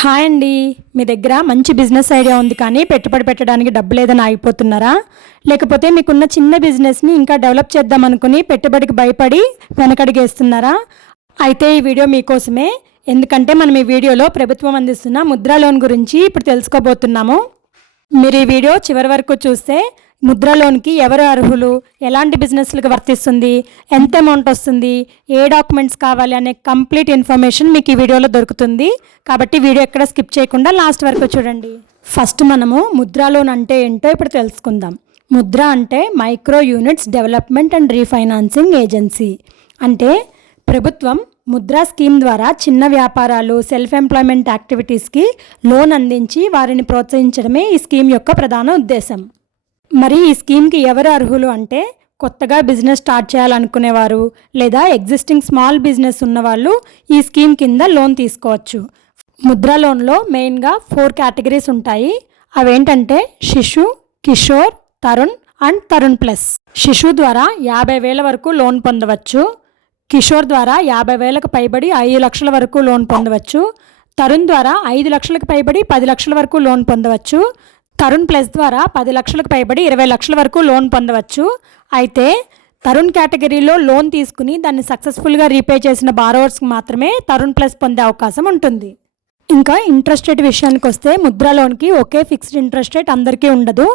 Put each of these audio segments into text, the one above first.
Hi అండి, మీ దగ్గర మంచి బిజినెస్ ఐడియా ఉంది కానీ పెట్టుబడి పెట్టడానికి డబ్బు లేదని ఆగిపోతున్నారా? లేకపోతే మీకున్న చిన్న బిజినెస్ని ఇంకా డెవలప్ చేద్దాం అనుకుని పెట్టుబడికి భయపడి వెనకడిగేస్తున్నారా? అయితే ఈ వీడియో మీకోసమే. ఎందుకంటే మనం ఈ వీడియోలో ప్రభుత్వం అందిస్తున్న ముద్రా లోన్ గురించి ఇప్పుడు తెలుసుకోబోతున్నాము. మీరు ఈ వీడియో చివరి వరకు చూస్తే ముద్రా లోన్కి ఎవరు అర్హులు, ఎలాంటి బిజినెస్లకు వర్తిస్తుంది, ఎంత అమౌంట్ వస్తుంది, ఏ డాక్యుమెంట్స్ కావాలి అనే కంప్లీట్ ఇన్ఫర్మేషన్ మీకు ఈ వీడియోలో దొరుకుతుంది. కాబట్టి వీడియో ఎక్కడ స్కిప్ చేయకుండా లాస్ట్ వరకు చూడండి. ఫస్ట్ మనము ముద్రా లోన్ అంటే ఏంటో ఇప్పుడు తెలుసుకుందాం. ముద్రా అంటే micro units development and refinancing agency. అంటే ప్రభుత్వం ముద్రా స్కీమ్ ద్వారా చిన్న వ్యాపారాలు, సెల్ఫ్ ఎంప్లాయ్మెంట్ యాక్టివిటీస్కి లోన్ అందించి వారిని ప్రోత్సహించడమే ఈ స్కీమ్ యొక్క ప్రధాన ఉద్దేశం. మరి ఈ స్కీమ్కి ఎవరు అర్హులు అంటే కొత్తగా బిజినెస్ స్టార్ట్ చేయాలనుకునేవారు లేదా ఎగ్జిస్టింగ్ స్మాల్ బిజినెస్ ఉన్నవాళ్ళు ఈ స్కీమ్ కింద లోన్ తీసుకోవచ్చు. ముద్రా లోన్లో మెయిన్గా 4 కేటగిరీస్ ఉంటాయి. అవేంటంటే శిశు, కిషోర్, తరుణ్ అండ్ తరుణ్ ప్లస్. శిశు ద్వారా 50,000 వరకు లోన్ పొందవచ్చు. కిషోర్ ద్వారా 50,000కు పైబడి 5 లక్షల వరకు లోన్ పొందవచ్చు. తరుణ్ ద్వారా 5 లక్షలకు పైబడి 10 లక్షల వరకు లోన్ పొందవచ్చు. తరుణ్ ప్లస్ ద్వారా 10 లక్షలకు పైబడి 20 లక్షల వరకు లోన్ పొందవచ్చు. అయితే తరుణ్ కేటగిరీలో లోన్ తీసుకుని దాన్ని సక్సెస్ఫుల్గా రీపే చేసిన బారోవర్స్కి మాత్రమే తరుణ్ ప్లస్ పొందే అవకాశం ఉంటుంది. ఇంకా ఇంట్రెస్ట్ రేట్ విషయానికి వస్తే ముద్రా లోన్కి ఒకే ఫిక్స్డ్ ఇంట్రెస్ట్ రేట్ అందరికీ ఉండదు.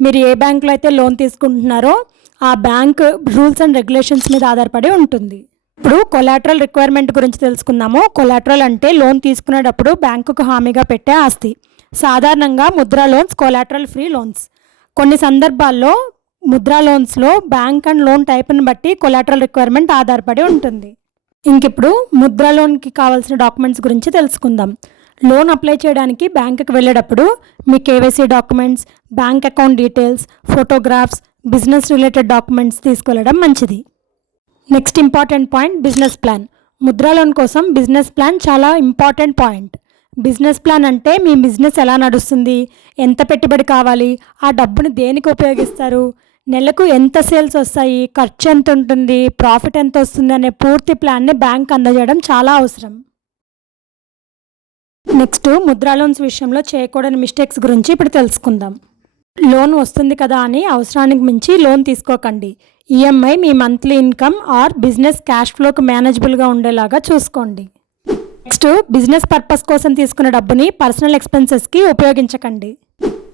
మీరు ఏ బ్యాంకులో అయితే లోన్ తీసుకుంటున్నారో ఆ బ్యాంక్ రూల్స్ అండ్ రెగ్యులేషన్స్ మీద ఆధారపడి ఉంటుంది. ఇప్పుడు కొలాటరల్ రిక్వైర్మెంట్ గురించి తెలుసుకుందాము. కొలాటరల్ అంటే లోన్ తీసుకునేటప్పుడు బ్యాంకుకు హామీగా పెట్టే ఆస్తి. సాధారణంగా Mudra loans collateral free loans. కొన్ని సందర్భాల్లో ముద్రా లోన్స్లో బ్యాంక్ అండ్ లోన్ టైప్ని బట్టి కొలాటరల్ రిక్వైర్మెంట్ ఆధారపడి ఉంటుంది. ఇంకిప్పుడు ముద్రా లోన్కి కావాల్సిన డాక్యుమెంట్స్ గురించి తెలుసుకుందాం. లోన్ అప్లై చేయడానికి బ్యాంకుకి వెళ్ళేటప్పుడు మీ KYC documents, bank account details, photographs, business related documents తీసుకెళ్ళడం మంచిది. Next important point business plan. Mudra loan కోసం బిజినెస్ ప్లాన్ చాలా ఇంపార్టెంట్ పాయింట్. బిజినెస్ ప్లాన్ అంటే మీ బిజినెస్ ఎలా నడుస్తుంది, ఎంత పెట్టుబడి కావాలి, ఆ డబ్బును దేనికి ఉపయోగిస్తారు, నెలకు ఎంత సేల్స్ వస్తాయి, ఖర్చు ఎంత ఉంటుంది, ప్రాఫిట్ ఎంత వస్తుంది అనే పూర్తి ప్లాన్ని బ్యాంక్ అందజేయడం చాలా అవసరం. నెక్స్ట్ ముద్రా లోన్స్ విషయంలో చేయకూడని మిస్టేక్స్ గురించి ఇప్పుడు తెలుసుకుందాం. లోన్ వస్తుంది కదా అని అవసరానికి మించి లోన్ తీసుకోకండి. ఈఎంఐ మీ monthly income or business cash ఫ్లోకి మేనేజబుల్గా ఉండేలాగా చూసుకోండి. నెక్స్ట్ బిజినెస్ పర్పస్ కోసం తీసుకున్న డబ్బుని పర్సనల్ ఎక్స్పెన్సెస్కి ఉపయోగించకండి.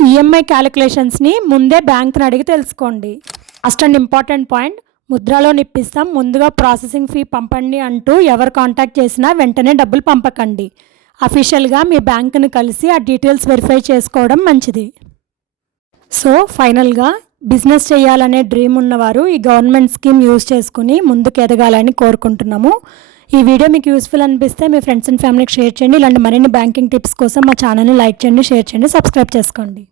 ఈఎంఐ క్యాలిక్యులేషన్స్ని ముందే బ్యాంక్ని అడిగి తెలుసుకోండి. First and important point, Mudra loan ఇప్పిస్తాం ముందుగా ప్రాసెసింగ్ ఫీ పంపండి అంటూ ఎవరు కాంటాక్ట్ చేసినా వెంటనే డబ్బులు పంపకండి. అఫీషియల్గా మీ బ్యాంకుని కలిసి ఆ డీటెయిల్స్ వెరిఫై చేసుకోవడం మంచిది. సో ఫైనల్గా బిజినెస్ చేయాలనే డ్రీమ్ ఉన్నవారు ఈ గవర్నమెంట్ స్కీమ్ యూజ్ చేసుకుని ముందుకు ఎదగాలని కోరుకుంటున్నాము. ఈ వీడియో మీకు యూస్ఫుల్ అనిపిస్తే మీ ఫ్రెండ్స్ అండ్ ఫ్యామిలీకి షేర్ చేయండి. ఇలాంటి మరిన్ని బ్యాంకింగ్ టిప్స్ కోసం మా ఛానల్ని లైక్ చేయండి, షేర్ చేయండి, సబ్స్క్రైబ్ చేసుకోండి.